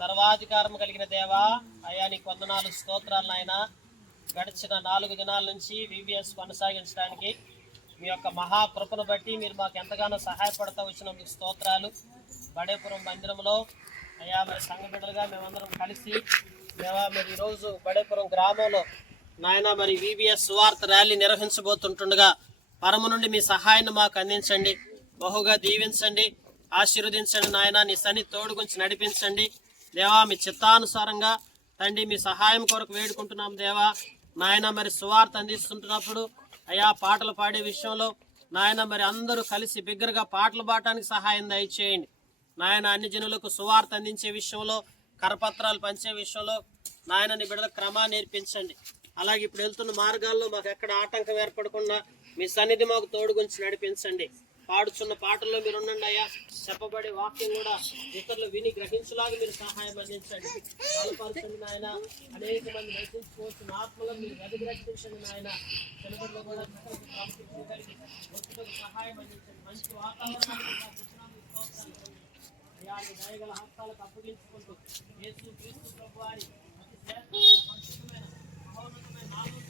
సర్వాధికారం కలిగిన దేవా, అయ్యా నీకు వందనాలు, స్తోత్రాలు నాయన. గడిచిన 4 దినాల నుంచి VBS కొనసాగించడానికి మీ యొక్క మహాకృపను బట్టి మీరు మాకు ఎంతగానో సహాయపడతా వచ్చినందుకు స్తోత్రాలు. బడేపురం మందిరంలో అయ్యా మరి సంఘ బిడ్డలుగా మేమందరం కలిసి దేవా మరి ఈరోజు బడేపురం గ్రామంలో నాయన మరి VBS సువార్త ర్యాలీ నిర్వహించబోతుంటుండగా పరమ నుండి మీ సహాయాన్ని మాకు అందించండి, బహుగా దీవించండి, ఆశీర్వదించండి నాయన. నీ సన్ని తోడుగుంచి నడిపించండి దేవా. మీ చిత్తానుసారంగా తండ్రి మీ సహాయం కొరకు వేడుకుంటున్నాం దేవా. నాయన మరి సువార్త అందిస్తుంటున్నప్పుడు అయ్యా పాటలు పాడే విషయంలో నాయన మరి అందరూ కలిసి బిగ్గరగా పాటలు పాడటానికి సహాయం దయచేయండి నాయన. అన్ని జనులకు సువార్త అందించే విషయంలో, కరపత్రాలు పంచే విషయంలో నాయన నీ బిడ్డలకు క్రమాన్ని నేర్పించండి. అలాగే ఇప్పుడు వెళ్తున్న మార్గాల్లో మాకు ఎక్కడ ఆటంకం ఏర్పడకుండా మీ సన్నిధి మాకు తోడుగుంచి నడిపించండి. పాడుచున్న పాటల్లో మీరు ఉండండి అయ్యా. చెప్పబడే వాక్యం కూడా ఇతరులు విని గ్రహించలాగా మీరు సహాయం అందించండి, బలపరచండి నాయన. అనేక మంది రక్షించుకోవచ్చు, ఆత్మలో మీరు వెదకి రక్షించండి నాయన. చిన్నపిల్లలు కూడా సహాయం అందించండి. మంచి వాతావరణాన్ని అయ్యా నీ దయగల హస్తాలకు అప్పగించుకుంటూ యేసు క్రీస్తు ప్రభు వారి అతి పరిశుద్ధమైన మహోన్నతమైన నామమున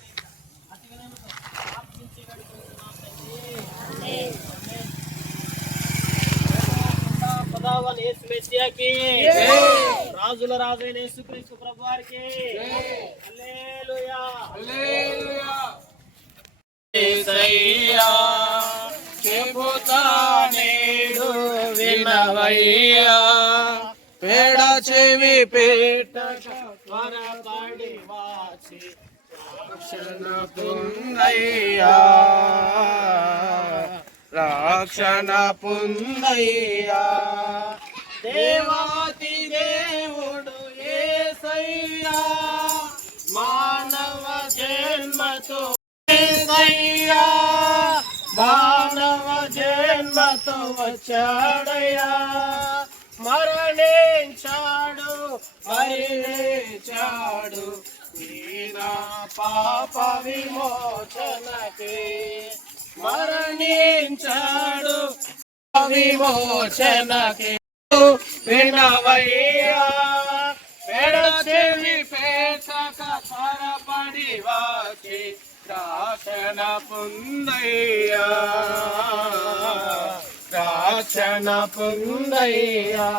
అతి వినయంతో ప్రార్థించి వేడుకుంటున్నాం తండ్రి. యేసు మెస్సియాకి, రాజుల రాజైన యేసుక్రీస్తు ప్రభు వారికి హల్లెలూయా, హల్లెలూయా. యేసయ్యా చెబుతా నేడు వినవయ్యా, పేడ చెవి పెట్టక త్వరపడి వాచి రక్షణ పొందయ్యా, రక్షణ పొందయ్యా. దేవాతి దేవుడు యేసయ్యా, మానవ జన్మతో యేసయ్యా, మానవ జన్మతో వచ్చాడయ్యా. మరణించాడు మరి లేచాడు నా పాప విమోచనకే. మరణించాడు విమోచనకే. వినవయ్యా, పేడ చెవి పెట్టక త్వరపడి వచ్చి రక్షణ పొందయ్యా, రక్షణ పొందయ్యా.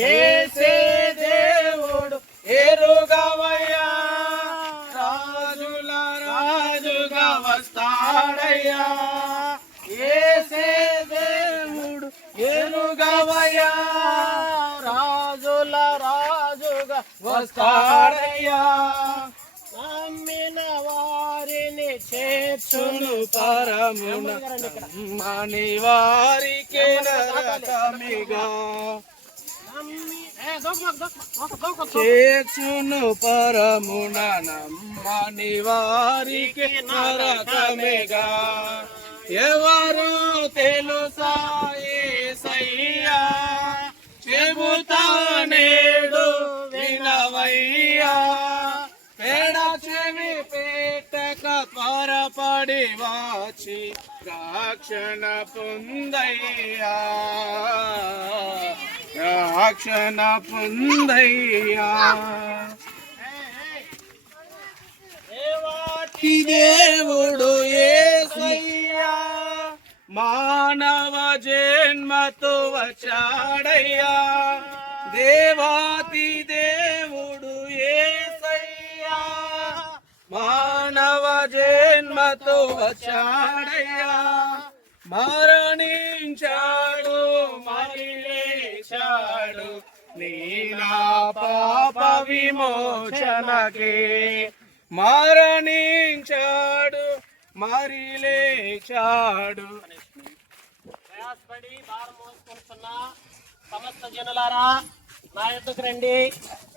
యేసే దేవుడు ఎరుగవయ్యా, రాజుల రాజుగా వస్తాడయ్యా. యేసే దేవుడు ఎరుగవయ్యా, రాజుల రాజుగా వస్తాడయ్యా. నమ్మిన వారిని చేర్చును పరమున, నమ్మని వారికి నరకమిగా. చేర్చును పరమున, నమ్మని వారికి నరకమిగా. ఎవరు తెలుసా యేసయ్యా, చెబుతా నేడు వినవయ్యా, పేడ చెవి పెట్టక త్వరపడి వాచి రక్షణ పొందయ్యా, రక్షణ పొందయ్యా. దేవాతి దేవుడు యేసయ్యా, మానవ జన్మతో వచ్చాడయ్యా. దేవాతి దేవుడు యేసయ్యా, మానవ జన్మతో వచ్చాడయ్యా. మరణించాడు మరి లేచాడు నీ నా పాప విమోచనకే. మరణించాడు మరి లేచాడు. ప్రయాసపడి భారం మోసుకుంటున్న సమస్త జనులారా నా యొద్దకు రండి,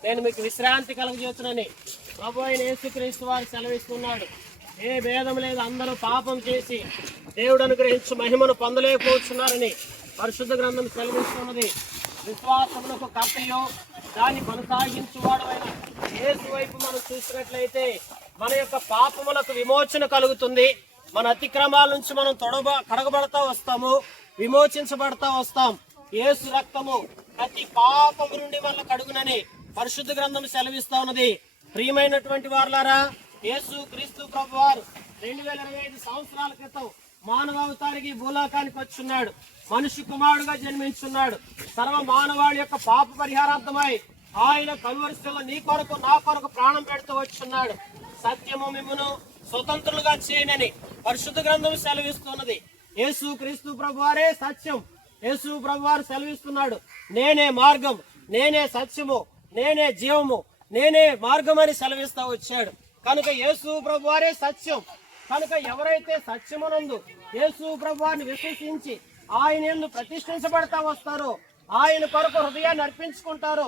నేను మీకు విశ్రాంతి కలుగజేస్తున్నానని ప్రభు అయిన యేసుక్రీస్తు వారు సెలవిస్తున్నాడు. ఏ భేదం లేదు, అందరూ పాపం చేసి దేవుడు అనుగ్రహించి మహిమను పొందలేకపోతున్నారని పరిశుద్ధ గ్రంథం సెలవిస్తున్నది. విశ్వాసములకు కర్తయో దాన్ని కొనసాగించువాడు అయిన యేసు వైపు మనం చూసినట్లయితే మన యొక్క పాపములకు విమోచన కలుగుతుంది, మన అతిక్రమాల నుంచి మనం కడగబడతా వస్తాము, విమోచించబడతా వస్తాం. యేసు రక్తము ప్రతి పాపము నుండి మనల్ని కడుగునని పరిశుద్ధ గ్రంథం సెలవిస్తా ఉన్నది. ప్రియమైనటువంటి వారులారా, యేసు క్రీస్తు ప్రభువారు 2025 సంవత్సరాల క్రితం మానవావతారికి భూలోకానికి వచ్చున్నాడు. మనిషి కుమారుడుగా జన్మించున్నాడు. సర్వ మానవాళి యొక్క పాప పరిహారార్థమై ఆయన కలువరిశిలో నీ కొరకు నా కొరకు ప్రాణం పెడుతూ వచ్చున్నాడు. సత్యము మిమ్మును స్వతంత్రులుగా చేయనని పరిశుద్ధ గ్రంథం సెలవిస్తున్నది. యేసు క్రీస్తు ప్రభువారే సత్యం. యేసు ప్రభువారు సెలవిస్తున్నాడు, నేనే మార్గం, నేనే సత్యము, నేనే జీవము, నేనే మార్గం అని సెలవిస్తా వచ్చాడు. కనుక యేసు ప్రభువారే సత్యం. కనుక ఎవరైతే సత్యమునందు యేసు ప్రభువారిని విశ్వసించి ఆయన యందు ప్రతిష్ఠించబడతా వస్తారో, ఆయన కొరకు హృదయాన్ని అర్పించుకుంటారో,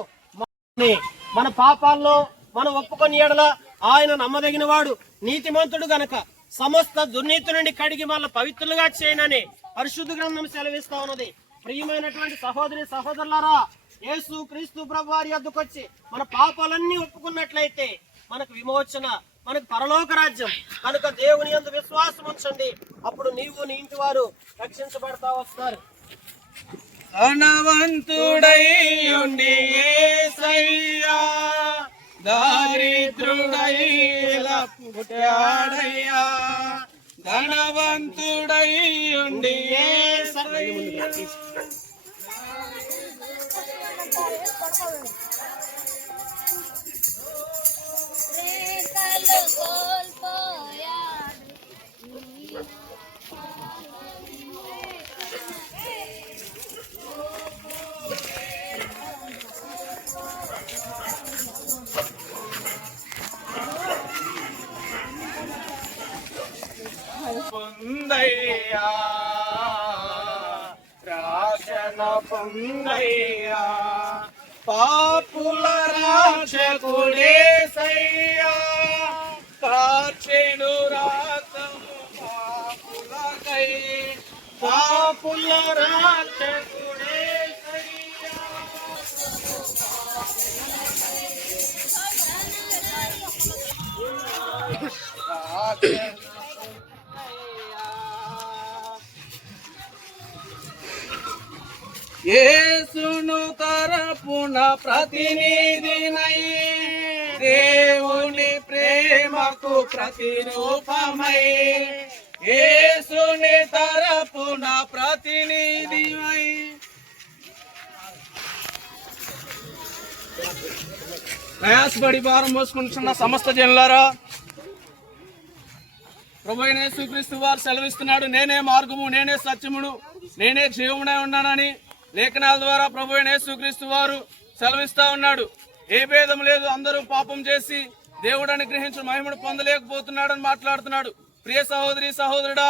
మన పాపాల్లో మనం ఒప్పుకొని ఎడల ఆయన నమ్మదగిన వాడు, నీతిమంతుడు గనక సమస్త దుర్నీతి నుండి కడిగి మళ్ళీ పవిత్రులుగా చేయనని పరిశుద్ధ గ్రంథం సెలవిస్తా ఉన్నది. ప్రియమైనటువంటి సహోదరి సహోదరులారా, యేసు క్రీస్తు ప్రభువారి యొద్దకు వచ్చి మన పాపాలన్నీ ఒప్పుకున్నట్లయితే మనకు విమోచన, మనకు పరలోక రాజ్యం. కనుక దేవుని యందు విశ్వాసం ఉంచండి, అప్పుడు నీవు నీ ఇంటి వారు రక్షించబడతా వస్తారు. ధనవంతుడై ఉండి యేసయ్యా దారిద్రుడై పుట్టాడయ్యా, ధనవంతుడై ఉండి యేసయ్యా పొందయ్యా, రాక్షణ పొందయ్యా, పాపుల రాక్షకుడేసయ్యా, కార్చెను రాతము పాపులకై, పాపుల రాక్షకుడేసయ్యా. యేసును తరపున ప్రతినిధినై, దేవుని ప్రేమకు ప్రతిరూపమై, యేసుని తరపున ప్రతినిధిమై, ప్రయాసపడి భారం మోసుకుంటున్న సమస్త జనులారా, ప్రభువైన యేసుక్రీస్తు వారు సెలవిస్తున్నాడు, నేనే మార్గము, నేనే సత్యమును, నేనే జీవమునై ఉన్నానని లేఖనాల ద్వారా ప్రభువైన యేసుక్రీస్తు వారు సెలవిస్తా ఉన్నాడు. ఏ భేదం లేదు, అందరూ పాపం చేసి దేవుడు అనుగ్రహించిన మహిమను పొందలేకపోతున్నాడని మాట్లాడుతున్నాడు. ప్రియ సహోదరి సహోదరుడా,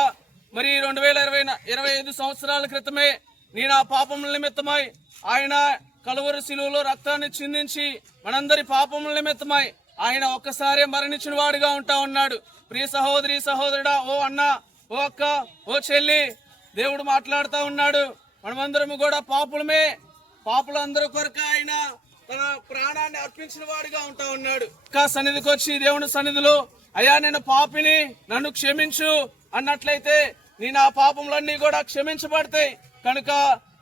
మరి 2025 సంవత్సరాల క్రితమే నేను ఆ పాపముల నిమిత్తమై ఆయన కలువరి శిలువలో రక్తాన్ని చిందించి మనందరి పాపముల నిమిత్తమై ఆయన ఒక్కసారే మరణించిన వాడిగా ఉంటా ఉన్నాడు. ప్రియ సహోదరి సహోదరుడా, ఓ అన్న, ఓ అక్క, ఓ చెల్లి, దేవుడు మాట్లాడుతూ ఉన్నాడు. మనమందరము కూడా పాపులమే, పాపులందరి కొరకు ఆయన తన ప్రాణాన్ని అర్పించిన వాడిగా ఉంటా ఉన్నాడు. సన్నిధికి వచ్చి దేవుని సన్నిధిలో, అయ్యా నేను పాపిని, నన్ను క్షమించు అన్నట్లయితే నేను ఆ పాపములన్నీ కూడా క్షమించబడతాయి. కనుక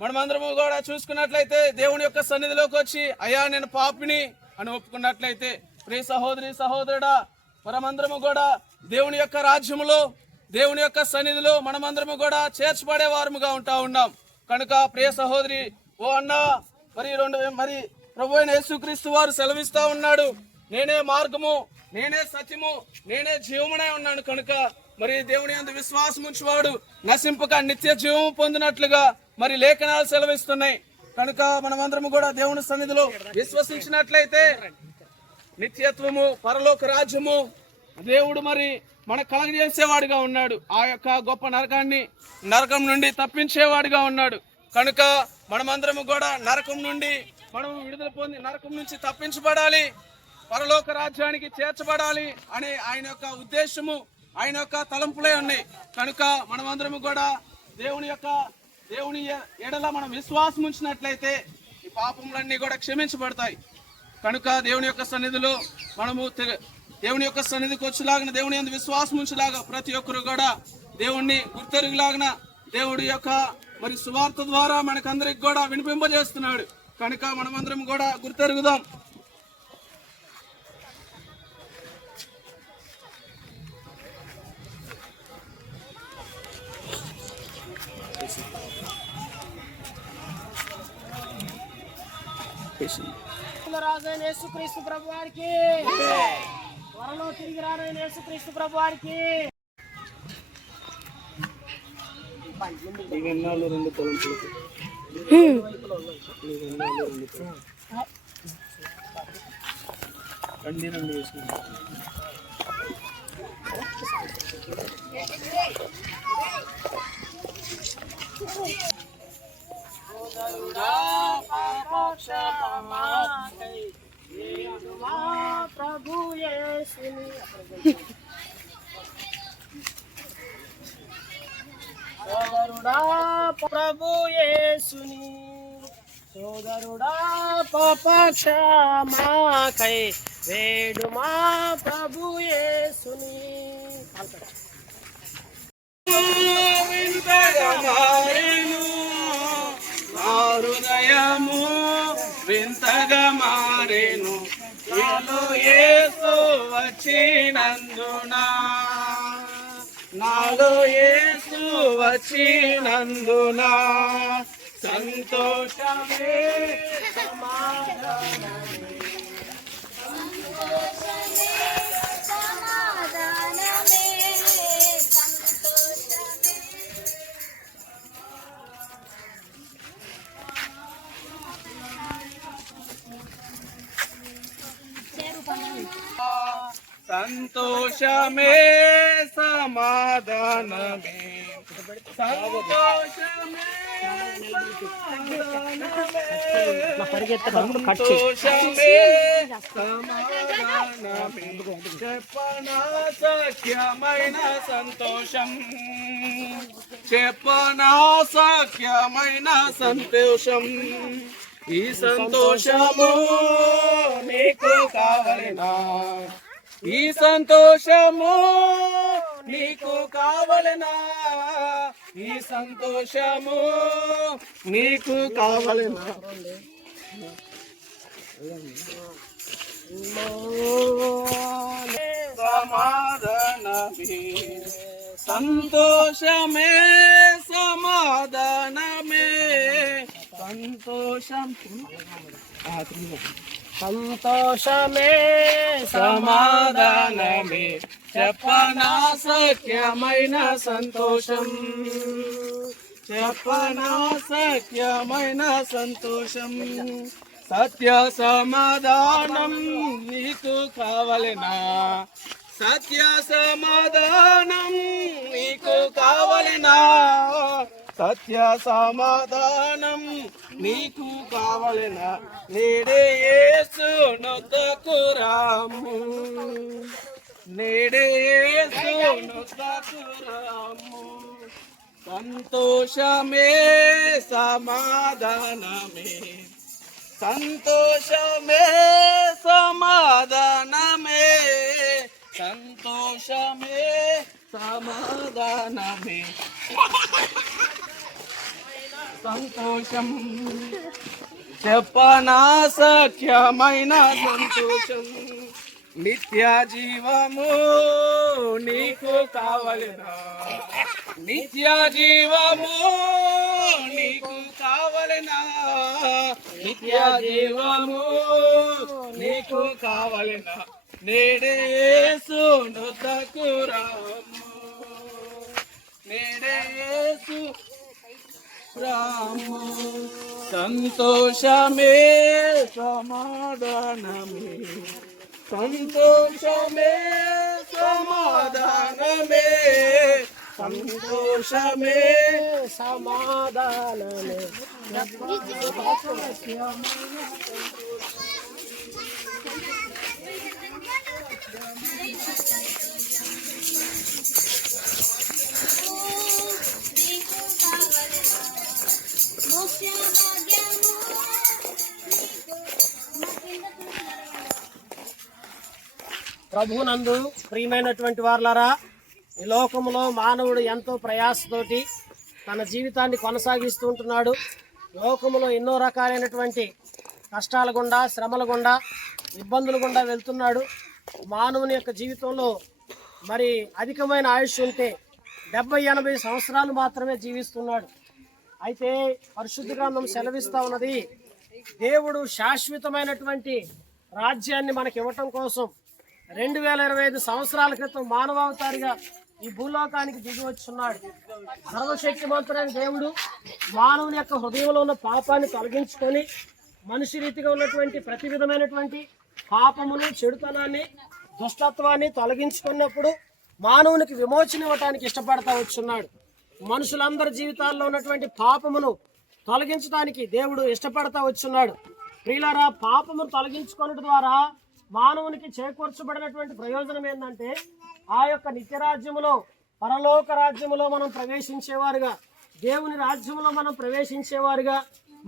మనమందరము కూడా చూసుకున్నట్లయితే దేవుని యొక్క సన్నిధిలోకి వచ్చి, అయ్యా నేను పాపిని అని ఒప్పుకున్నట్లయితే, ప్రియ సహోదరి సహోదరుడా, మనమందరము కూడా దేవుని యొక్క రాజ్యములో, దేవుని యొక్క సన్నిధిలో మనమందరము కూడా చేర్చబడే వారముగా ఉంటా ఉన్నాం. కనుక ప్రియ సహోదరి, ఓ అన్న, మరి ప్రభువైన యేసుక్రీస్తు వారు సెలవిస్తా ఉన్నాడు, నేనే మార్గము, నేనే సత్యము, నేనే జీవమునై ఉన్నాను. కనుక మరి దేవుని యందు విశ్వాసం ఉంచువాడు నశింపక నిత్య జీవము పొందినట్లుగా మరి లేఖనాలు సెలవిస్తున్నాయి. కనుక మనమందరము కూడా దేవుని సన్నిధిలో విశ్వసించినట్లయితే నిత్యత్వము, పరలోక రాజ్యము దేవుడు మరి మనకు కలగజేసేవాడిగా ఉన్నాడు. ఆ యొక్క గొప్ప నరకం నుండి తప్పించేవాడిగా ఉన్నాడు. కనుక మనమందరము కూడా నరకం నుండి మనం విడుదల పొంది నరకం నుంచి తప్పించబడాలి, పరలోక రాజ్యానికి చేర్చబడాలి అనే ఆయన యొక్క ఉద్దేశము, ఆయన యొక్క తలంపులే ఉన్నాయి. కనుక మనమందరము కూడా దేవుని ఎడల మనం విశ్వాసం ఉంచినట్లయితే ఈ పాపములన్నీ కూడా క్షమించబడతాయి. కనుక దేవుని యొక్క సన్నిధిలో మనము దేవుని యొక్క సన్నిధికి వచ్చేలాగా, దేవుని యందు విశ్వాసం ఉంచేలాగా ప్రతి ఒక్కరు కూడా దేవుణ్ణి గుర్తెరుగులాగిన దేవుడి యొక్క మరి సువార్త ద్వారా మనకందరికి కూడా వినిపింపజేస్తున్నాడు కనుక మనమందరం కూడా గుర్తెరుగుదాం. రాజైన యేసుక్రీస్తు ప్రభువారికి, త్వరలో తిరిగి రానైన యేసుక్రీస్తు ప్రభువారికి. ప్రభు యేసుని సోదరుడా, ప్రభు యేసుని సోదరుడా, పాప క్షమాకై వేడుమా ప్రభు యేసుని. హృదయము వింతగా మారేను యేసు వచ్చినందున, నాలో యేసు వచ్చినందున సంతోషమే సమాధానమే. సంతోషమే సమాధానమే, సంతోషమే సంతోషమే సమాధానమే, చెప్పనా సఖ్యమైన సంతోషం, చెప్పనా సఖ్యమైన సంతోషం. ఈ సంతోషము నీకు కావలెనా, ఈ సంతోషము నీకు కావలెనా, ఈ సంతోషము నీకు కావలెనా. సమాధానమే సంతోషమే, సమాధానమే సంతోషం, సంతోషమే సమాధానమే, చెప్పనా సఖ్యమైన సంతోషం, చెప్పనా సఖ్యమైన సంతోషం. సత్య సమాధానం నీకు కావలెనా, సత్య సమాధానం నీకు కావలెనా, సత్య సమాధానం నీకు కావలెనా. నేడే యేసు నొద్దకు రాము, నేడే యేసు నొద్దకు రాము. సంతోషమే సమాధానమే, సంతోషమే సమాధానమే, సంతోషమే సమాధానమే. సంతోషం చెప్పనా సఖ్యమైన సంతోషం, నిత్య జీవము నీకు కావలెనా, నిత్య జీవము నీకు కావలెనా, నిత్య జీవము నీకు కావలెనా. నేడే యేసు నొద్దకు రాము, నేడే యేసు రాము. సంతోషమే సమాధానమే, సంతోషమే సమాధానమే, సంతోషమే సమాధానమే. ప్రభువునందు ప్రియమైనటువంటి వారలారా, ఈ లోకంలో మానవుడు ఎంతో ప్రయాసతోటి తన జీవితాన్ని కొనసాగిస్తూ ఉంటున్నాడు. లోకంలో ఎన్నో రకాలైనటువంటి కష్టాల గుండా, శ్రమల గుండా, ఇబ్బందుల గుండా వెళ్తున్నాడు. మానవుని యొక్క జీవితంలో మరి అధికమైన ఆయుష్ ఉంటే 70-80 సంవత్సరాలు మాత్రమే జీవిస్తున్నాడు. అయితే పరిశుద్ధ గ్రంథం సెలవిస్తా ఉన్నది, దేవుడు శాశ్వతమైనటువంటి రాజ్యాన్ని మనకి ఇవ్వటం కోసం 2025 సంవత్సరాల క్రితం మానవావతారిగా ఈ భూలోకానికి దిగి వచ్చున్నాడు. సర్వశక్తిమంతుడైన దేవుడు మానవుని యొక్క హృదయంలో ఉన్న పాపాన్ని తొలగించుకొని మనిషి రీతిగా ఉన్నటువంటి ప్రతి విధమైనటువంటి పాపమును, చెడుతనాన్ని, దుష్టత్వాన్ని తొలగించుకున్నప్పుడు మానవునికి విమోచన ఇవ్వటానికి ఇష్టపడతా వచ్చున్నాడు. మనుషులందరి జీవితాల్లో ఉన్నటువంటి పాపమును తొలగించడానికి దేవుడు ఇష్టపడతా వచ్చున్నాడు. ప్రియులారా, పాపమును తొలగించుకోవడం ద్వారా మానవునికి చేకూర్చబడినటువంటి ప్రయోజనం ఏంటంటే ఆ యొక్క నిత్యరాజ్యములో, పరలోక రాజ్యములో మనం ప్రవేశించేవారుగా, దేవుని రాజ్యంలో మనం ప్రవేశించేవారుగా,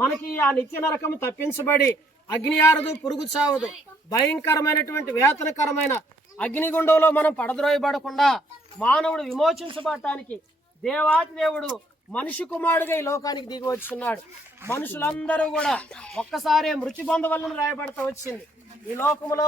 మనకి ఆ నిత్య నరకము తప్పించబడి అగ్ని ఆరదు, పురుగు చావదు, భయంకరమైనటువంటి వేతనకరమైన అగ్నిగుండంలో మనం పడద్రోయబడకుండా మానవుడు విమోచించబడటానికి దేవాతి దేవుడు మనిషి కుమారుడుగా ఈ లోకానికి దిగి వచ్చున్నాడు. మనుషులందరూ కూడా ఒక్కసారే మృతి పొందవలన రాయబడతా వచ్చింది. ఈ లోకములో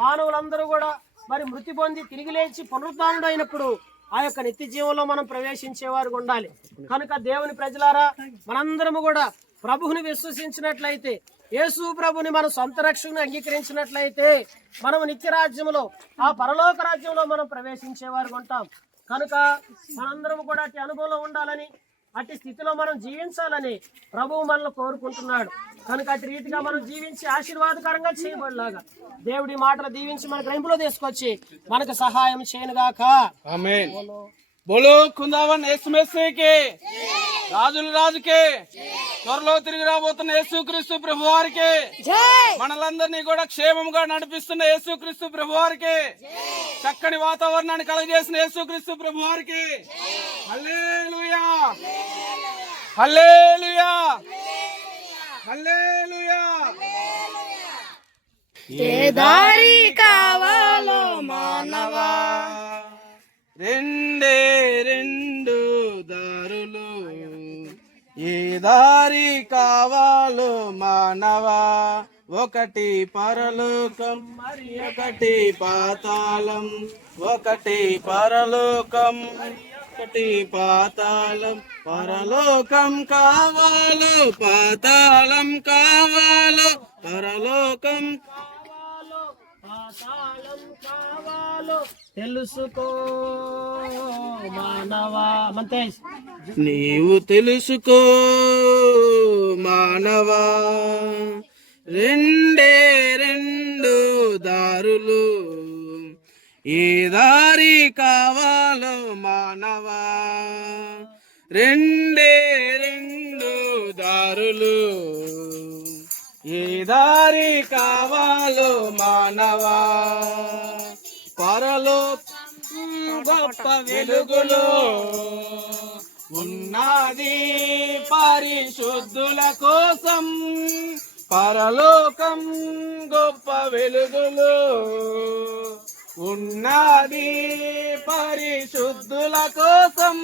మానవులందరూ కూడా మరి మృతి పొంది తిరిగి లేచి పునరుద్ధానుడు అయినప్పుడు ఆ యొక్క నిత్య జీవంలో మనం ప్రవేశించేవారు ఉండాలి. కనుక దేవుని ప్రజలారా, మనందరము కూడా ప్రభువుని విశ్వసించినట్లయితే, యేసు ప్రభుని మన సొంత రక్షణను అంగీకరించినట్లయితే మనం నిత్య రాజ్యంలో, ఆ పరలోక రాజ్యంలో మనం ప్రవేశించేవారు ఉంటాం. కనుక మనందరం కూడా అట్టి అనుభవంలో ఉండాలని, అట్టి స్థితిలో మనం జీవించాలని ప్రభువు మనల్ని కోరుకుంటున్నాడు. కనుక అట్టి రీతిగా మనం జీవించి ఆశీర్వాదకరంగా చేయబడలాగా దేవుడి మాటలు దీవించి మన గ్రహింపులో తీసుకొచ్చి మనకు సహాయం చేయనుగాక. ఆమేన్. బోలో కుందావన్ యేసు మెస్సీకి, రాజుల రాజుకి, త్వరలో తిరిగి రాబోతున్న యేసుక్రీస్తు ప్రభువారికి, మనలందరినీ కూడా క్షేమంగా నడిపిస్తున్న యేసుక్రీస్తు ప్రభువారికి, చక్కని వాతావరణాన్ని కలగజేసిన యేసుక్రీస్తు ప్రభువారికి హల్లెలూయా, హల్లెలూయా, హల్లెలూయా. ఏ దారి కావాలో మానవా, రెండే రెండు దారులు, ఏ దారి కావాలో మానవా, ఒకటి పరలోకం మరి ఒకటి పాతాళం, ఒకటి పరలోకం ఒకటి పాతాళం, పరలోకం కావాలో పాతాళం కావాలో, పరలోకం పాతాళం కావాలో తెలుసుకో మానవా. మంతేష్, నీవు తెలుసుకో మానవా, రెండే రెండు దారులు, ఏ దారి కావాలో మానవా, రెండే రెండు దారులు, ఏ దారి కావాలో మానవా, పరలోకం గొప్ప వెలుగులో ఉన్నది పరిశుద్ధుల కోసం, పరలోకం గొప్ప వెలుగులో ఉన్నది పరిశుద్ధుల కోసం,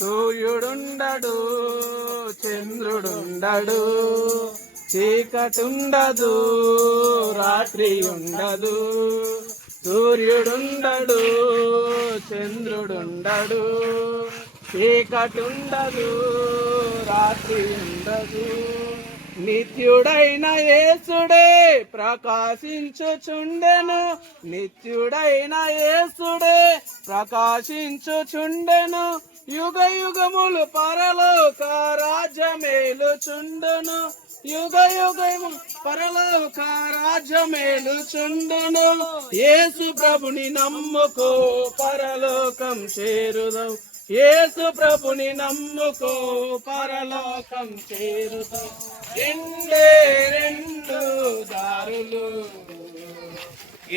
సూర్యుడుండడు, చంద్రుడుండడు, చీకటుండదు, రాత్రి ఉండదు, సూర్యుడుండడు, చంద్రుడుండడు, చీకటుండదు, రాత్రి ఉండదు, నిత్యుడైన యేసుడే ప్రకాశించుచుండెను, నిత్యుడైన యేసుడే ప్రకాశించుచుండెను, యుగ యుగములు పరలోక రాజ్యమేలుచుండును, యుగ యుగము పరలోక రాజ్యమేలుచుండును, యేసు ప్రభుని నమ్ముకో పరలోకం చేరుదవు, యేసు ప్రభుని నమ్ముకో పరలోకం చేరుదవు, రెండే రెండు దారులు,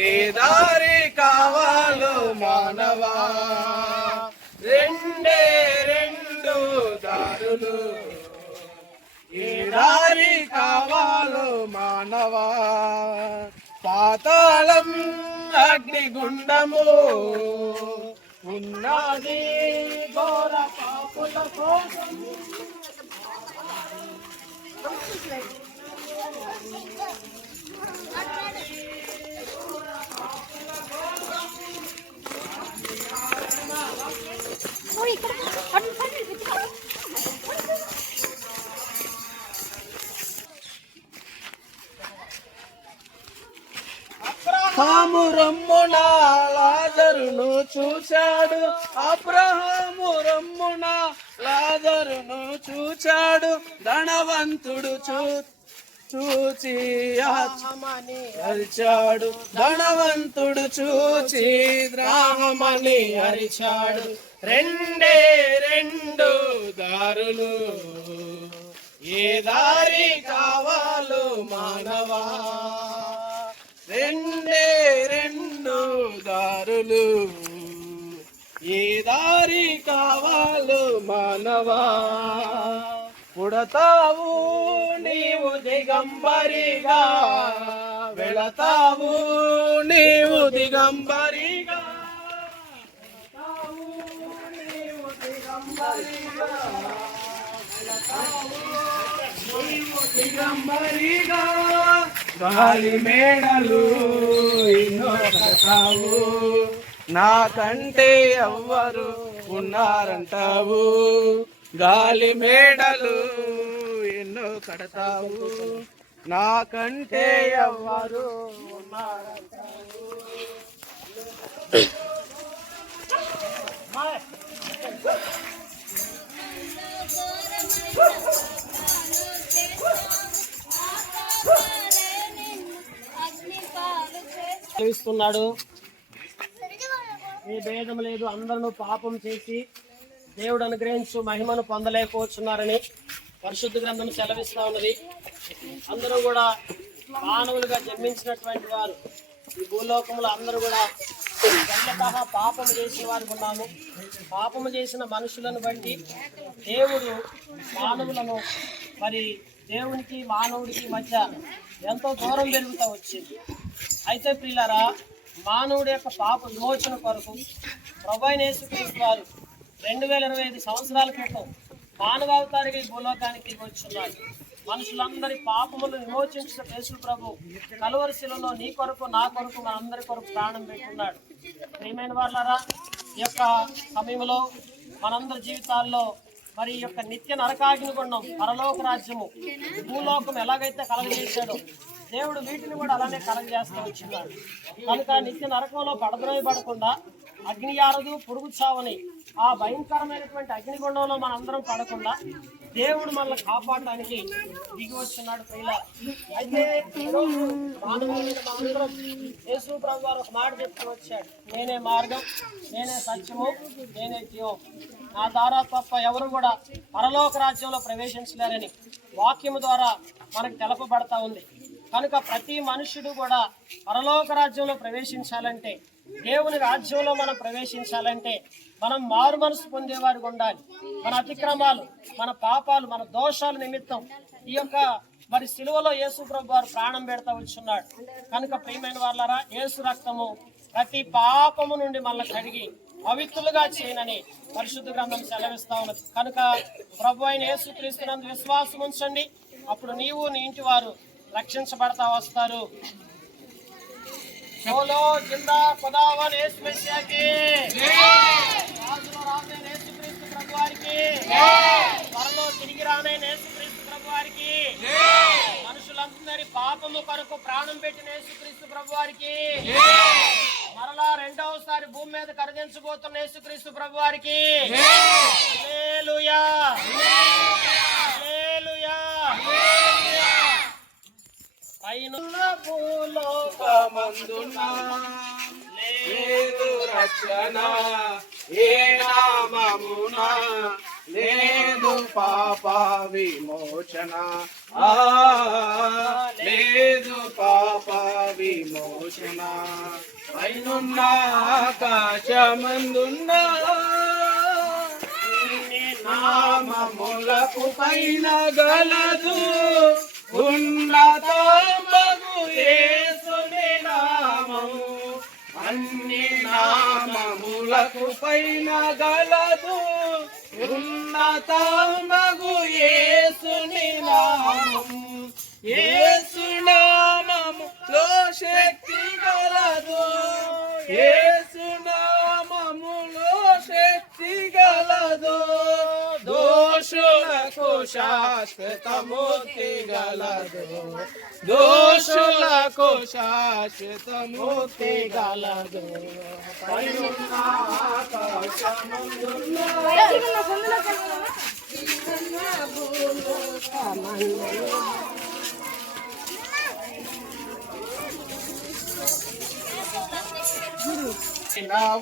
ఏ దారి కావాలో మానవా, రెండే రెండు దారులు, ఏ దారి కావాలో మానవా, పాతాళం అగ్నిగుండము, ఉన్నది ఘోర పాపుల కోసం. అబ్రహాము రమ్మున లాజరును చూశాడు. అబ్రహాము రమ్మున లాజరును చూచాడు. ధనవంతుడు చూచి అరిచాడు. ధనవంతుడు చూచి ద్రాహమని అరిచాడు. రెండే రెండు దారులు, ఏ దారి కావాలో మానవా. రెండే రెండు దారులు, ఏ దారి కావాలో మానవా. పుడతావు నీవు దిగంబరిగా, వెళతావు నీవు దిగంబరిగా. నీవు దిగంబరిగా, నీవు దిగంబరిగా. గాలి మేడలు ఎన్నో కడతావు, నాకంటే ఎవ్వరు ఉన్నారంటావు. గాలి మేడలు ఎన్నో కడతావు, నాకంటే ఎవ్వరు ఉన్నారంటావు. సెలవిస్తున్నాడు, ఏ భేదం లేదు, అందరూ పాపం చేసి దేవుడు అనుగ్రహించు మహిమను పొందలేకపోతున్నారని పరిశుద్ధ గ్రంథం సెలవిస్తా ఉన్నది. అందరూ కూడా మానవులుగా జన్మించినటువంటి వారు ఈ భూలోకంలో అందరూ కూడా జన్మతః పాపము చేసిన వారికి ఉన్నాము. పాపము చేసిన మనుషులను బట్టి దేవుడు మానవులను మరి దేవునికి మానవుడికి మధ్య ఎంతో దూరం పెరుగుతూ వచ్చింది. అయితే ప్రియులారా, మానవుడి యొక్క పాప విమోచన కొరకు ప్రభువైన యేసుక్రీస్తు వారు 2025 సంవత్సరాల క్రితం మానవావతారిగా ఈ భూలోకానికి వచ్చున్నారు. మనుషులందరి పాపములు విమోచించిన యేసు ప్రభు కలువరి శిలువలో నీ కొరకు నా కొరకు మనందరి కొరకు ప్రాణం పెట్టున్నాడు. ప్రియమైన వాళ్ళారా, ఈ యొక్క సమయంలో మనందరి జీవితాల్లో మరి ఈ యొక్క నిత్య నరకాగ్నిగుండం పరలోక రాజ్యము భూలోకం ఎలాగైతే కలగజేశాడో దేవుడు వీటిని కూడా అలానే కలగజేస్తూ వచ్చిన్నాడు. కనుక నిత్య నరకంలో పడకుండా అగ్ని ఆరదు పురుగు చావని ఆ భయంకరమైనటువంటి అగ్నిగుండంలో మనందరం పడకుండా దేవుడు మనల్ని కాపాడడానికి దిగి వచ్చిన్నాడు. ప్రియులారా, అయితే మానవులందరం యేసు ప్రభు వారు ఒక మాట చెప్తూ వచ్చాడు, నేనే మార్గం, నేనే సత్యము, నేనే జీవం, నా ద్వారా తప్ప ఎవరు కూడా పరలోక రాజ్యంలో ప్రవేశించలేరని వాక్యము ద్వారా మనకు తెలపబడతా ఉంది. కనుక ప్రతి మనుష్యుడు కూడా పరలోక రాజ్యంలో ప్రవేశించాలంటే, దేవుని రాజ్యంలో మనం ప్రవేశించాలంటే మనం మారు మనసు పొందేవారికి ఉండాలి. మన అతిక్రమాలు, మన పాపాలు, మన దోషాల నిమిత్తం ఈ యొక్క మరి సిలువలో యేసు ప్రభు వారు ప్రాణం పెడతా వచ్చున్నాడు. కనుక ప్రియమైన వాళ్ళారా, యేసు రక్తము ప్రతి పాపము నుండి మనల్ని కడిగి పవిత్రులుగా చేయనని పరిశుద్ధ గ్రంథం సెలవిస్తా ఉన్నది. కనుక ప్రభు అయిన యేసుక్రీస్తునందు విశ్వాసం ఉంచండి, అప్పుడు నీవు నీ ఇంటి వారు రక్షించబడతా వస్తారు. बोलो जिंदा खुदावन యేసు మెస్సియాకి రాజుల రాజైన యేసుక్రీస్తు ప్రభువారికి త్వరలో తిరిగి రానైన యేసుక్రీస్తు ప్రభువారికి మనుషులందరి పాపము కొరకు ప్రాణం పెట్టిన యేసుక్రీస్తు ప్రభువారికి మరలా రెండవసారి భూమి మీద కరుదించబోతున్న యేసుక్రీస్తు ప్రభువారికి హల్లెలూయా హల్లెలూయా. పైనున్న భూలోకమందున లేదు రక్షణ, ఏ నామమున లేదు పాప విమోచన, లేదు పాప విమోచన. పైనున్న ఆకాశమందున్న నామములకు పైన గలదు ఉన్నతమగు యేసుని నామము, అన్ని నామములకు పైన గలదు ఉన్నతమగు యేసుని నామం. యేసు నామములో శక్తి గలదు, యేసు నామములో శక్తి గలదు. దోషులకు శాశ్వత ముక్తి గలదు, దోషులకు శాశ్వత ముక్తి గలదు. పైనున్న ఆకాశమందున్న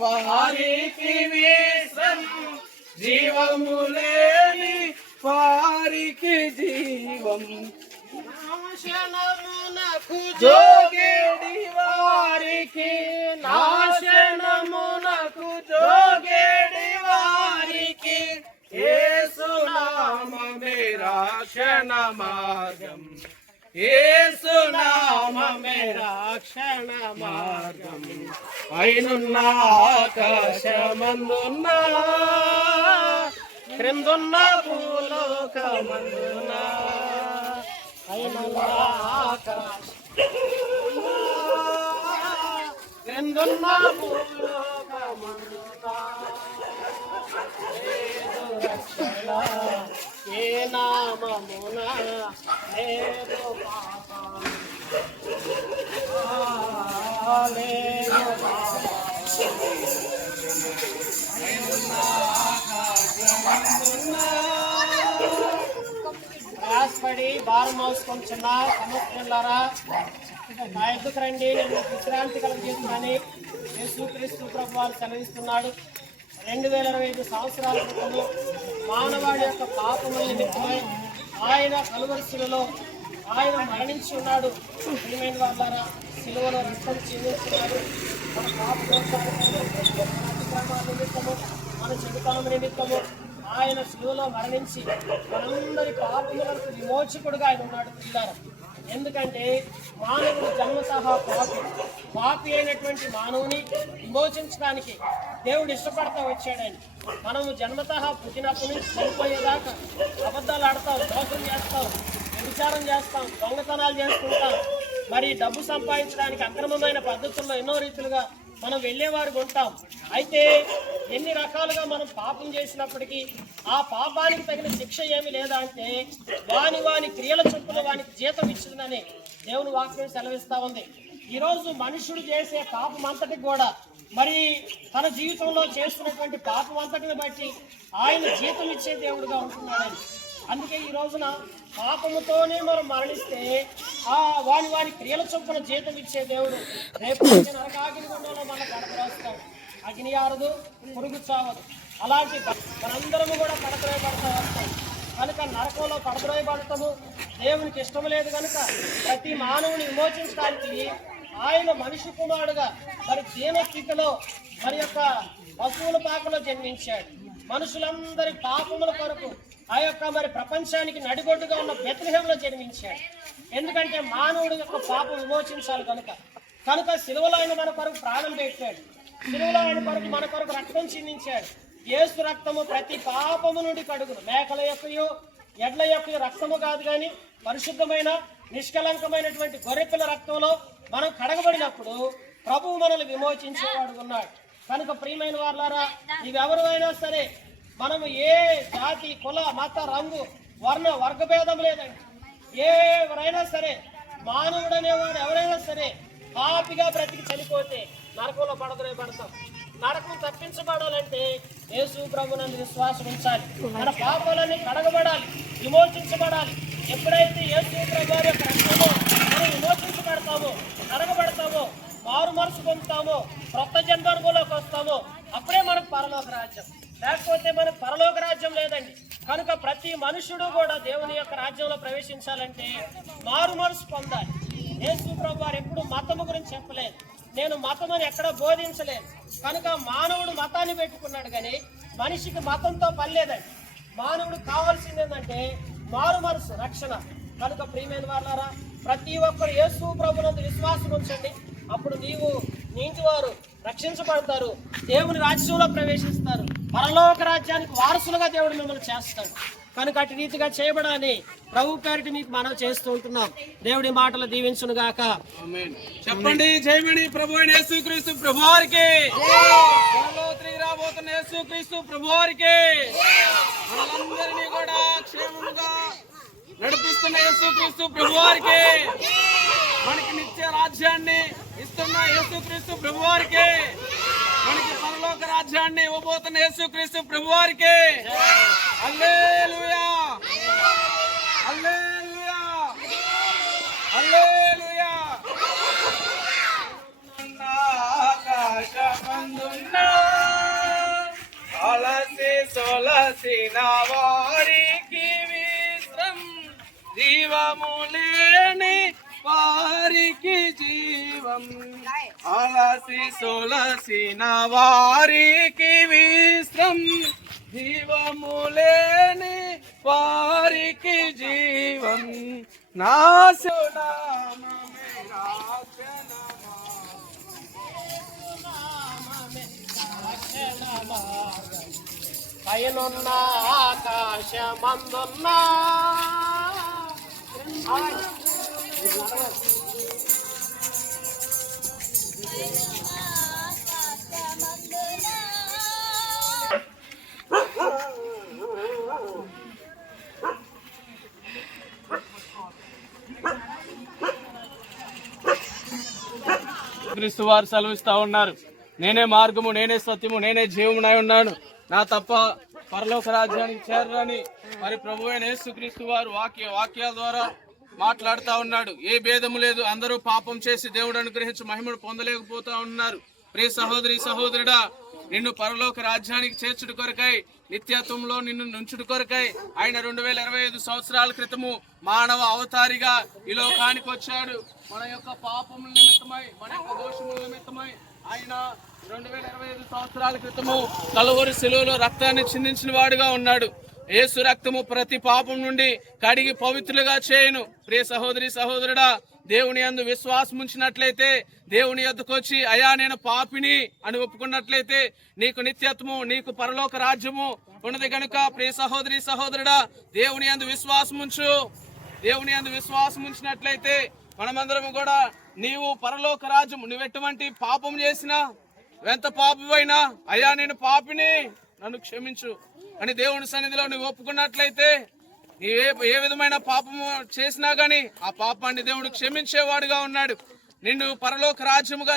వారికి విశ్రం, జీవము లేని వారికి జీవం. నాశనమునకు జోగేడి వారికి, నాశనమునకు జోగేడి వారికి యేసు నామమే రక్షణ మార్గం, యేసు నామమే రక్షణ మార్గం. పైనున్న ఆకాశమందున్న క్రిందున్న భూలోకమందున, పైనున్న ఆకాశ క్రిందున్న భూలోకమందున రక్షణ ఏ నామమున లేదు పాపం, లేదు ప్రయాసపడి భారం మోసుకొంచున్న సముద్రులారా నా ఎద్దుకు రండి, నేను విశ్రాంతి కలిగిస్తానని యేసుక్రీస్తు ప్రభు వారు సెలవిస్తున్నాడు. 2025 సంవత్సరాల క్రితము మానవాడి యొక్క పాపముల నిమిత్తమై ఆయన కలువరిశిలలో ఆయన మరణించి ఉన్నాడు. ప్రియమైన వాళ్ళారా, సిలువలో రక్తం చిందిస్తున్నాడు. మన పాప దోషాల నిమిత్తము, మన చెడుతనం నిమిత్తము ఆయన సిలువలో మరణించి మనందరి పాపములకు విమోచకుడుగా ఆయన ఉన్నాడు. పిల్లారా, ఎందుకంటే మానవుడు జన్మతః పాపి అయినటువంటి మానవుని విమోచించడానికి దేవుడు ఇష్టపడతా వచ్చాడని. మనము జన్మతః పుట్టినప్పటి నుంచి చనిపోయేదాకా అబద్ధాలు ఆడతాం, దోషం చేస్తాం, వ్యభిచారం చేస్తాం, దొంగతనాలు చేసుకుంటాం, మరి డబ్బు సంపాదించడానికి అక్రమమైన పద్ధతుల్లో ఎన్నో రీతులుగా మనం వెళ్ళేవారికి ఉంటాం. అయితే ఎన్ని రకాలుగా మనం పాపం చేసినప్పటికీ ఆ పాపానికి తగిన శిక్ష ఏమి లేదా అంటే వాని క్రియల చొప్పున వానికి జీతం ఇచ్చిందని దేవుని వాక్యం సెలవిస్తా ఉంది. ఈరోజు మనుషుడు చేసే పాపం అంతటికి కూడా మరి తన జీవితంలో చేస్తున్నటువంటి పాపం అంతటిని బట్టి ఆయన జీతం ఇచ్చే దేవుడుగా ఉంటున్నాడని. అందుకే ఈ రోజున పాపముతోనే మనం మరణిస్తే ఆ వాని క్రియల చొప్పున జీతం ఇచ్చే దేవుడు రేపు నరకాగ్ని గుండంలో మన కడపరేస్తాడు. అగ్ని ఆరదు, పురుగు చావదు. అలాంటి మనందరము కూడా కడపరేయబడతా వస్తాం కనుక నరకంలో కడపరేయబడతాము దేవునికి ఇష్టం లేదు కనుక ప్రతి మానవుని విమోచించడానికి ఆయన మనిషి కుమారుడుగా మరి దీనస్థితిలో మరి యొక్క పశువుల పాకలో జన్మించాడు. మనుషులందరి పాపముల కొరకు ఆ యొక్క మరి ప్రపంచానికి నడిగొడ్డుగా ఉన్న బెత్లెహేంలో జన్మించాడు. ఎందుకంటే మానవుడి యొక్క పాపం విమోచించాలి కనుక సిలువలో ఆయన మన కొరకు ప్రాణం పెట్టాడు. సిలువలో ఆయన కొరకు మన కొరకు రక్తం చిందించాడు. యేసు రక్తము ప్రతి పాపము నుండి కడుగును. మేకల యొక్కయో ఎడ్ల యొక్క రక్తము కాదు కానీ పరిశుద్ధమైన నిష్కలంకమైనటువంటి గొర్రెపిల్ల రక్తంలో మనం కడగబడినప్పుడు ప్రభువు మనల్ని విమోచించేవాడు ఉన్నాడు. కనుక ప్రియమైన వాళ్ళారా, నీవెవరు అయినా సరే, మనము ఏ జాతి, కుల, మత, రంగు, వర్ణ, వర్గభేదం లేదండి. ఎవరైనా సరే, మానవుడు అనేవాడు ఎవరైనా సరే పాపిగా బ్రతికి చనిపోతే నరకంలో పడతాం. నరకం తప్పించబడాలంటే యేసు ప్రభునందు విశ్వాసం ఉంచాలి. మన పాపాలన్నీ కడగబడాలి, విమోచించబడాలి. ఎప్పుడైతే యేసు ప్రభు యొక్క రక్తంలో మనం విమోచించబడతామో, కడగబడతామో, మారు మనసు పొందుతామో, క్రొత్త జన్మలోకి వస్తామో అప్పుడే మనకు పరలోక రాజ్యం. లేకపోతే మనకు పరలోక రాజ్యం లేదండి. కనుక ప్రతి మనుషుడు కూడా దేవుని యొక్క రాజ్యంలో ప్రవేశించాలంటే మారు మనసు పొందాలి. యేసు ప్రభు వారు ఎప్పుడు మతము గురించి చెప్పలేదు, నేను మతమని ఎక్కడ బోధించలేదు. కనుక మానవుడు మతాన్ని పెట్టుకున్నాడు కానీ మనిషికి మతంతో పని లేదండి. మానవుడు కావాల్సింది ఏంటంటే మారు మనసు, రక్షణ. కనుక ప్రియమైన వాళ్ళారా, ప్రతి ఒక్కరు యేసు ప్రభునందు విశ్వాసం ఉంచండి. అప్పుడు నీవు, నీ ఇంటి వారు రక్షించబడతారు, దేవుని రాజ్యంలో ప్రవేశిస్తారు, పరలోక రాజ్యానికి వారసులుగా దేవుడు మిమ్మల్ని చేస్తాడు. కనుక అటు రీతిగా చేయబడాలని ప్రభు పేరిట మీకు మనవి చేస్తూ ఉంటున్నాం. దేవుడి మాటలు దీవించును గాక. చెప్పండి, జయమణి ప్రభు అయిన యేసుక్రీస్తు ప్రభువారికి, తిరిగి రాబోతున్న యేసుక్రీస్తు ప్రభువారికి, మనందరినీ కూడా క్షేమంగా నడిపిస్తున్న యేసుక్రీస్తు ప్రభువారికి, మనకి నిత్య రాజ్యాన్ని ఇస్తున్న యేసుక్రీస్తు ప్రభువారికి, మనకి పరలోక రాజ్యాన్ని ఇవ్వబోతున్న యేసుక్రీస్తు ప్రభువారికి హల్లెలూయా, హల్లెలూయా, హల్లెలూయా. ఆకాశమందున్న అలసి సొలసిన వారికి విశ్రం, జీవము లేని వారికి జీవం, అలసి సొలసిన వారికి విశ్రం, జీవము లేని వారికి జీవం, నాశనామమే రాక్షణమా, పైనున్న ఆకాశమందున్న క్రీస్తు వారు సెలవిస్తా ఉన్నారు, నేనే మార్గము, నేనే సత్యము, నేనే జీవమునై ఉన్నాను, నా తప్ప పరలోక రాజ్యానికి చేరని మరి ప్రభు అయిన యేసుక్రీస్తు వారు వాక్యాల ద్వారా మాట్లాడుతా ఉన్నాడు. ఏ భేదము లేదు, అందరూ పాపం చేసి దేవుడు అనుగ్రహించి మహిమను పొందలేకపోతా ఉన్నారు. ప్రియ సహోదరి సహోదరుడా, నిన్ను పరలోక రాజ్యానికి చేర్చుడు కొరకై, నిత్యత్వంలో నిన్ను నుంచుడు కొరకై ఆయన 2025 సంవత్సరాల క్రితము మానవ అవతారిగా ఈ లోకానికి వచ్చాడు. మన యొక్క పాపముల నిమిత్తమై, మన యొక్క దోషముల నిమిత్తమై ఆయన 2025 సంవత్సరాల క్రితము కలువరి శిలువలో రక్తాన్ని చిందించిన వాడుగా ఉన్నాడు. యేసు రక్తము ప్రతి పాపం నుండి కడిగి పవిత్రులుగా చేయను. ప్రియ సహోదరి సహోదరుడా, దేవుని యందు విశ్వాసం ఉంచినట్లయితే, దేవుని యొద్దకు వచ్చి అయా నేను పాపిని అని ఒప్పుకున్నట్లయితే నీకు నిత్యత్వము, నీకు పరలోక రాజ్యము ఉన్నది గనుక ప్రియ సహోదరి సహోదరుడా, దేవుని యందు విశ్వాసం ఉంచు. దేవుని యందు విశ్వాసం ఉంచినట్లయితే మనమందరం కూడా నీవు పరలోక రాజ్యము, నువ్వెటువంటి పాపం చేసినా, ఎంత పాపమైనా అయ్యా నేను పాపిని, నన్ను క్షమించు అని దేవుని సన్నిధిలో నువ్వు ఒప్పుకున్నట్లయితే, ఏ విధమైన పాపము చేసినా గాని ఆ పాపాన్ని దేవుడు క్షమించేవాడుగా ఉన్నాడు. నిన్ను పరలోక రాజ్యముగా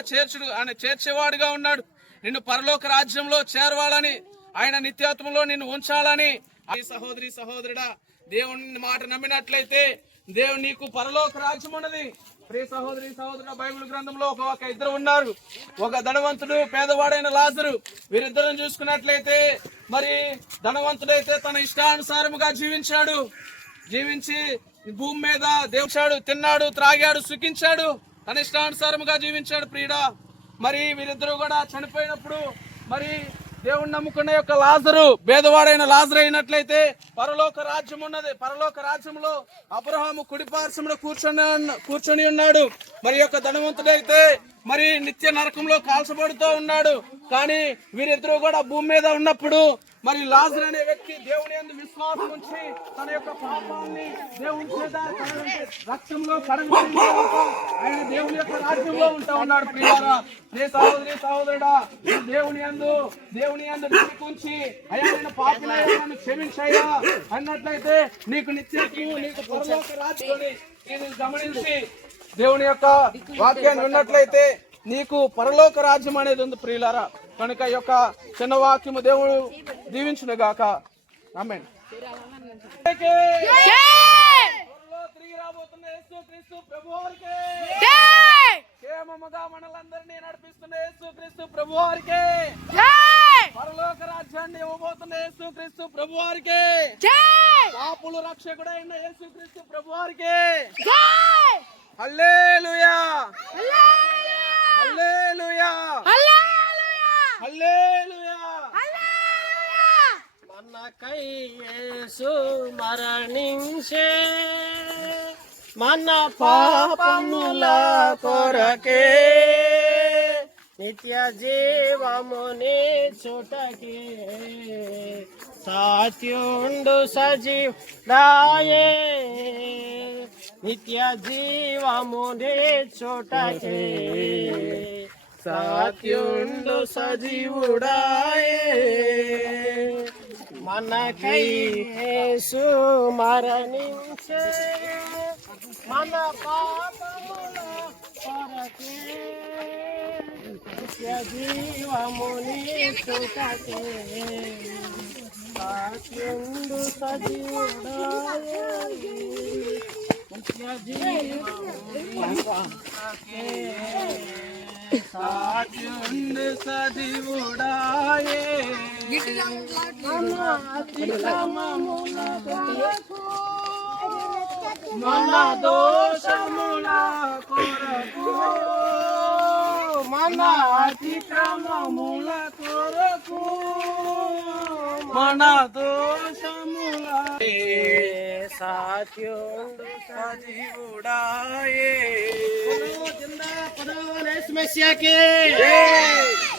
చేర్చేవాడుగా ఉన్నాడు. నిన్ను పరలోక రాజ్యంలో చేరవాలని, ఆయన నిత్యాత్మలో నిన్ను ఉంచాలని. ఈ సహోదరి సహోదరుడా, దేవుని మాట నమ్మినట్లయితే దేవుడు నీకు పరలోక రాజ్యం ఉన్నది. ప్రియ సహోదరి సహోదరుడు, బైబిల్ గ్రంథంలో ఒక ఇద్దరు ఉన్నారు, ఒక ధనవంతుడు, పేదవాడైన లాజరు. వీరిద్దరిని చూసుకున్నట్లయితే మరి ధనవంతుడైతే తన ఇష్టానుసారముగా జీవించి భూమి మీద దేవుచాడు, తిన్నాడు, త్రాగాడు, సుఖించాడు, తన ఇష్టానుసారముగా జీవించాడు. ప్రియుడా, మరి వీరిద్దరు కూడా చనిపోయినప్పుడు మరి దేవుణ్ణి నమ్ముకున్న యొక్క లాజరు, భేదవాడైన లాజరు అయినట్లయితే పరలోక రాజ్యం ఉన్నది. పరలోక రాజ్యంలో అబ్రహాము కుడి పార్శ్వమున కూర్చొని ఉన్నాడు. మరి యొక్క ధనవంతుడైతే మరి నిత్య నరకంలో కాల్చబడుతూ ఉన్నాడు. కానీ వీరిద్దరూ కూడా భూమి మీద ఉన్నప్పుడు మరి లాజరు అనే వ్యక్తి దేవుని యందు విశ్వాసం ఉంచి తన యొక్క పాపాన్ని దేవుని చేత రక్తంలో కడగబడి ఆయన దేవుని యొక్క రాజ్యంలో ఉంటా ఉన్నాడు. ప్రియారా, ప్రియ సహోదరి సహోదరుడా, దేవుని యందు ఉంచి అయ్యా నేను పాపనైనా క్షమించయ్యా అన్నట్లయితే నీకు నిత్యత్వము, నీకు పరలోక రాజ్యాన్ని నేను గమనించి దేవుని యొక్క వాక్యాన్ని ఉన్నట్లయితే నీకు పరలోక రాజ్యం అనేది ఉంది. ప్రియులారా, కనుక ఈ యొక్క చిన్న వాక్యము దేవుడు దీవించును గాక. ఆమేన్. తిరిగి రాబోతున్న యేసుక్రీస్తు ప్రభువారికి, క్షేమముగా మనలందరినీ నడిపిస్తున్న యేసుక్రీస్తు ప్రభువారికి, పరలోక రాజ్యాన్ని ఇవ్వబోతున్న యేసుక్రీస్తు ప్రభువారికి, పాపులు రక్షకుడైన యేసుక్రీస్తు ప్రభువారికి హల్లెలూయా, హల్లెలూయా, హల్లెలూయా. మనకై యేసు మరణించే, మన పాపముల కొరకే నిత్య జీవముని చుటకి సాత్యుండు సజీవుడాయే నిత్య జీవముని చుటకి సాత్యుండు సజీవుడాయే మనకై యేసు మరణించే మన పాపముల కొరకే నిత్య జీవముని చుటకే సాత్యుండు సజీవుడాయే నిత్య జీవముని చుటకే సాత్యుండు సజీవుడాయే మన దోషముల కొరకు మన అతిక్రమముల కొరకు మన దోషముల సాత్యుండు సజీవుడాయే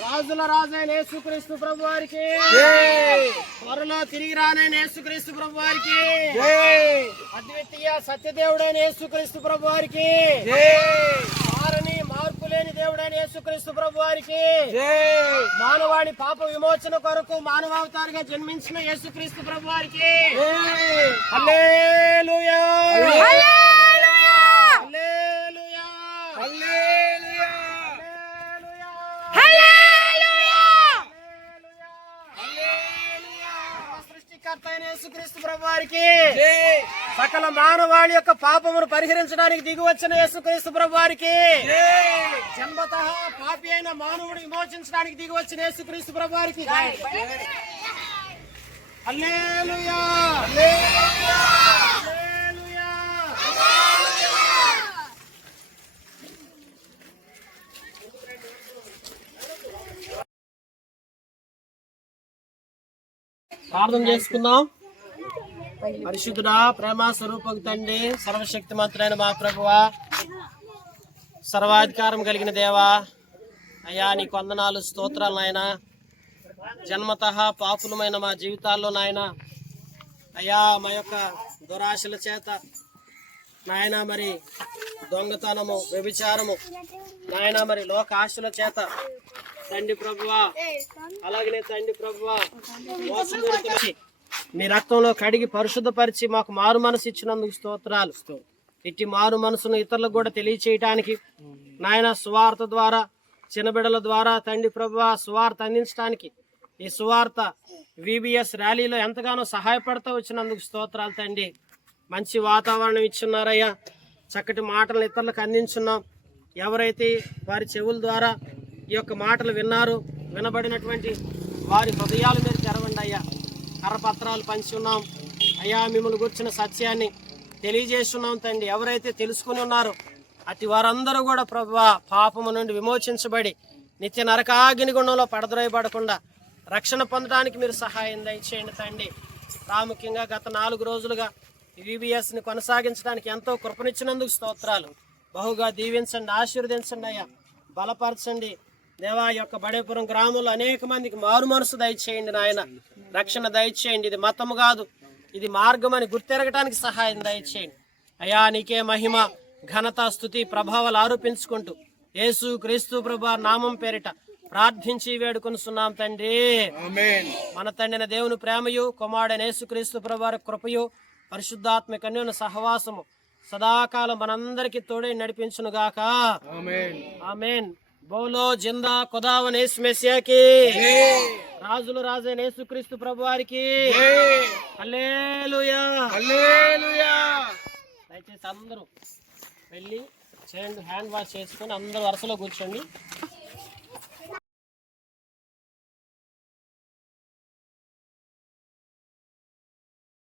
రాజుల రాజైన యేసుక్రీస్తు ప్రభు వారికి త్వరలో తిరిగి రానైన యేసుక్రీస్తు ప్రభు వారికి అద్వితీయ సత్యదేవుడైన యేసుక్రీస్తు ప్రభు వారికి మారని మార్పు లేని దేవుడైన యేసుక్రీస్తు ప్రభు వారికి మానవాడి పాప విమోచన కొరకు మానవావతారిగా జన్మించిన యేసుక్రీస్తు ప్రభు వారికి హల్లెలూయా సృష్టికర్త అయిన యేసుక్రీస్తు ప్రభు వారికి సకల మానవాళి యొక్క పాపమును పరిహరించడానికి దిగి వచ్చిన యేసుక్రీస్తు ప్రభు వారికి జన్మతః పాపి అయిన మానవుడు విమోచించడానికి దిగి వచ్చిన యేసుక్రీస్తు ప్రభు వారికి హల్లెలూయా హల్లెలూయా ప్రార్థన చేసుకుందాం. పరిశుద్ధుడా, ప్రేమ స్వరూపకు తండ్రి, సర్వశక్తిమంతుడైన మా ప్రభువా, సర్వాధికారం కలిగిన దేవా, అయ్యా నీకు వందనాలు, స్తోత్రాలు నాయన. జన్మతః పాపులమైన మా జీవితాల్లో నాయన, అయ్యా మా యొక్క దురాశల చేత నాయన, మరి దొంగతనము, వ్యభిచారము నాయన, మరి లోక ఆశల చేత తండ్రి ప్రభువా, అలాగనే తండ్రి ప్రభువా మోసపూరితమై నీ రక్తంలో కడిగి పరిశుద్ధపరిచి మాకు మారు మనసు ఇచ్చినందుకు స్తోత్రాలు. ఇట్టి మారు మనసును ఇతరులకు కూడా తెలియచేయటానికి నాయన సువార్త ద్వారా, చిన్నబిడ్డల ద్వారా తండ్రి ప్రభువా సువార్త అందించడానికి ఈ సువార్త VBS ర్యాలీలో ఎంతగానో సహాయపడుతూ వచ్చినందుకు స్తోత్రాలు తండ్రి. మంచి వాతావరణం ఇచ్చున్నారయ్యా, చక్కటి మాటలను ఇతరులకు అందించున్నాం. ఎవరైతే వారి చెవుల ద్వారా ఈ యొక్క మాటలు విన్నారు, వినబడినటువంటి వారి హృదయాల మీద తెరవండి అయ్యా. కరపత్రాలు పంచి ఉన్నాం అయ్యా, మిమ్మల్ని గుర్చిన సత్యాన్ని తెలియజేస్తున్నాం తండ్రి. ఎవరైతే తెలుసుకుని ఉన్నారో అతి వారందరూ కూడా ప్రభువా పాపము నుండి విమోచించబడి నిత్య నరకాగ్ని గుండంలో పడద్రోయబడకుండా రక్షణ పొందడానికి మీరు సహాయం దయచేయండి తండ్రి. ప్రాముఖ్యంగా గత 4 రోజులుగా VBSని కొనసాగించడానికి ఎంతో కృపనిచ్చినందుకు స్తోత్రాలు. బహుగా దీవించండి, ఆశీర్వదించండి అయ్యా, బలపరచండి దేవా. యొక్క బడేపురం గ్రామంలో అనేక మందికి మారు మనసు దయచేయండి నాయన, రక్షణ దయచేయండి. ఇది మతము కాదు, ఇది మార్గం అని గుర్తెరగటానికి సహాయం దయచేయండి అయ్యా. నీకే మహిమ, ఘనత, స్తుతి, ప్రభావాలు ఆరోపించుకుంటూ యేసు క్రీస్తు ప్రభు నామం పేరిట ప్రార్థించి వేడుకొనుచున్నాం తండ్రి. మన తండ్రిన దేవుని ప్రేమయు, కుమారుడైన యేసు క్రీస్తు ప్రభు కృపయు, పరిశుద్ధాత్మ కన్యను సహవాసము సదాకాలం మనందరికీ తోడై నడిపించును గాక. ఆమేన్. బోలో జిందా ఖుదావన్ యేసు మెస్సియా కి, రాజుల రాజైన యేసుక్రీస్తు ప్రభు వారికి హల్లెలూయా హల్లెలూయా. దయచేసి అందరూ వెళ్ళి చేయండి, హ్యాండ్ వాష్ చేసుకొని అందరూ వరుసలో కూర్చోండి.